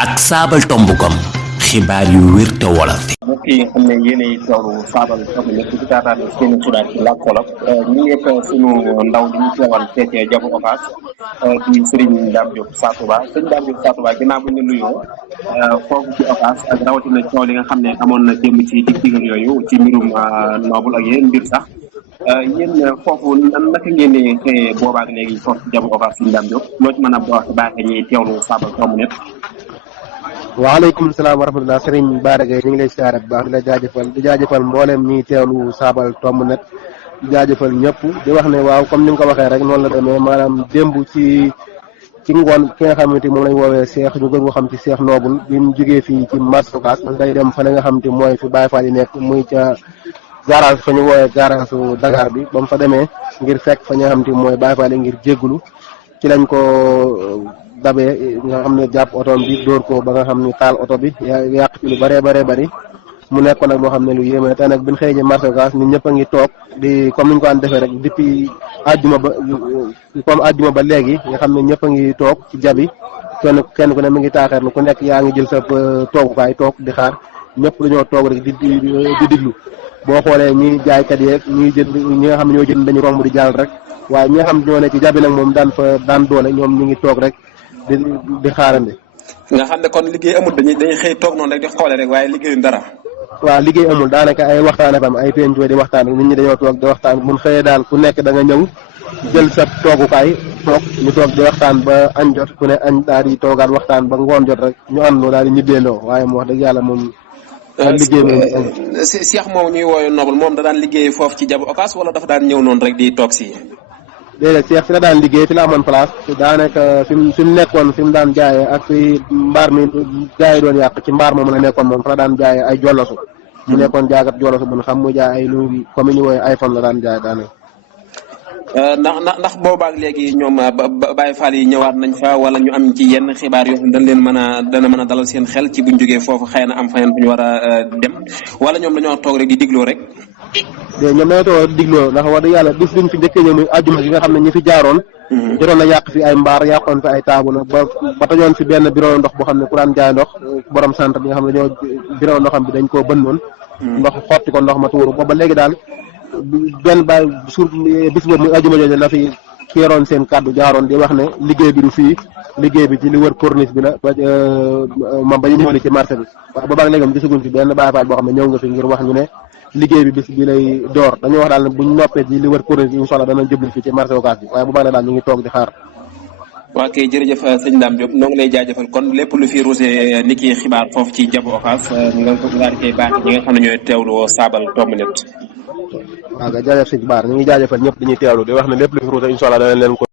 ak saabal tomb.com xibaar yu wér te wolof. mbokk yi nga xam ne yéenay teewlu saabal tomb nekk ci taataan seen xibaar ci làkk wolof ñu ngi ak sunu ndaw li ñu teewal fekkee Diabo Ocass di Serigne Dame Diop Sa Touba Serigne Dame Diop Sa Touba ginnaaw bu ñu nuyoo foofu ci Ocass ak rawatina coow li nga xam ne amoon na démb ci dig-digal yooyu ci mbirum noobul ak yeneen mbir sax yéen foofu naka ngeen di xëyee boobaak léegi foofu ci Diabo Ocass Serigne Dame Diop loo ci mën a baaxee ñuy teewlu saabal tomb net. waaleykum salaam wa rahmatulah Serigne Bara Gaye ñu ngi lay siyaare bu baax di la jaajëfal mboolem ñiy teewlu saabal tomb net di jaajëfal ñëpp di wax ne waaw comme ni nga ko waxee rek noonu la demee maanaam démb ci ngoon ki nga xamante moom lañ woowee Cheikh ñu gën ko xam ci Cheikh Noobul bi mu jógee fii ci marché Ocass day dem fa nga xamante mooy fi Baye Fall yi nekk muy ca garage fa ñu woowee garage Dakar bi ba mu fa demee ngir fekk fa nga xamante mooy Baye Fall yi ngir jéggulu ci lañ ko dabee nga xam ne jàpp oto bi dóor ko ba nga xam ni taal oto bi yàq ci lu bëree bëri mu nekkoon nag loo xam ne lu yéeme te nag biñ xëy ji marché Ocass ñun ñëpp a ngi toog di comme ni ñu ko daan defee rek depuis àjjuma ba léegi nga xam ne ñëpp a ngi toog ci jabi kenn ku ne mi ngi taaxeerlu ku nekk yaa ngi jël sa toogukaay toog di xaar ñëpp dañoo toog rek di diglu boo xoolee ñi jaaykat yeeg ñi nga xam ne ñoo jënd dañu romb di jàll rek waaye ñi nga xam ñoo ne ci jabi nag moom daan doole ñoom ñu ngi toog rek di xaarandi. nga xam ne kon liggéey amul dañuy xëy toog noonu rek di xoole rek waaye liggéeyuñ dara. waaw liggéey amul daanaka ay waxtaan am ay penco di waxtaan nit ñi dañoo toog di waxtaan mun xëyee daal ku nekk da nga ñëw jël sa toogukaay toog ñu toog di waxtaan ba añ jot ku ne añ daal di toogaat waxtaan ba ngoon jot rek ñu àndoo daal di ñibbeendoo waaye mu wax dëgg yàlla moom. liggéey moom Cheikh moom ñuy wooyu Nobel moom da daan liggéey foofu ci Diabo Ocass wala dafa daan ñëw noonu rek di toog si. déedéet Cheikh fi la daan liggéey fi la amoon place daanaka fi mu nekkoon fi mu daan jaayee ak fi mbaar mi jaay doon yàq ci mbaar moom la nekkoon moom fa la daan jaayee ay jollosu mu nekkoon jaagat jollosu mun xam mu jaay ay lu comme ni ñu woowee iPhone la daan jaay daanaka. ndax boobaak léegi ñoom Baye Fall yi ñëwaat nañ fa wala ñu am ci yenn xibaar yoo xam dañ leen dana mën a dalal seen xel ci buñ jógee foofu xëy na am feneen fu ñu war a dem wala ñoom dañoo toog rek di digloo rek. ñoom dañoo toog di digloo ndax wax dëgg yàlla bis biñ fi njëkkee ñëw muy àjjuma gi nga xam ne ñi fi jaaroon. jotoon na yàq fi ay mbaar yàqoon fi ay taabu ba tojoon fi benn bureau ndox boo xam ne ku daan jaay ndox borom centre bi nga xam ne dañoo bureau ndoxam bi dañ koo bënnoon. ndox xotti ko ndox ma tuuru booba léegi daal benn baay bis boobu muy ajuma jooju la fi ki yoroon seen kàddu jaaroon di wax ne liggéey bi du fii liggéey bi ci li wër corniche bi la ba ñu ñëw ci marché bi waaw boobaag léegi moom gisaguñ fi benn Baay Faal boo xam ne ñëw nga fi ngir wax ñu ne liggéey bi bis bi lay door dañuy wax daal ne buñ noppee ci li wër corniche bi incha allah danañ jëblu fii ci marché Ocass bi waaye boobaag daal ñu ngi toog di xaar. waa kay jërëjëf sëñ Dame Diop noo ngi lay jaajëfal kon lépp lu fi ruuse ni ki xibaar foofu ci Diabo Ocass nga ko daal di koy baax ñi nga xam ne ñooy teewlu saabal tomb net. waaw kay jaajëf sëñ Bara ñu ngi jaajëfal ñëpp dañuy teewlu di wax ne lépp lu fi ruuse incha allah danañ leen ko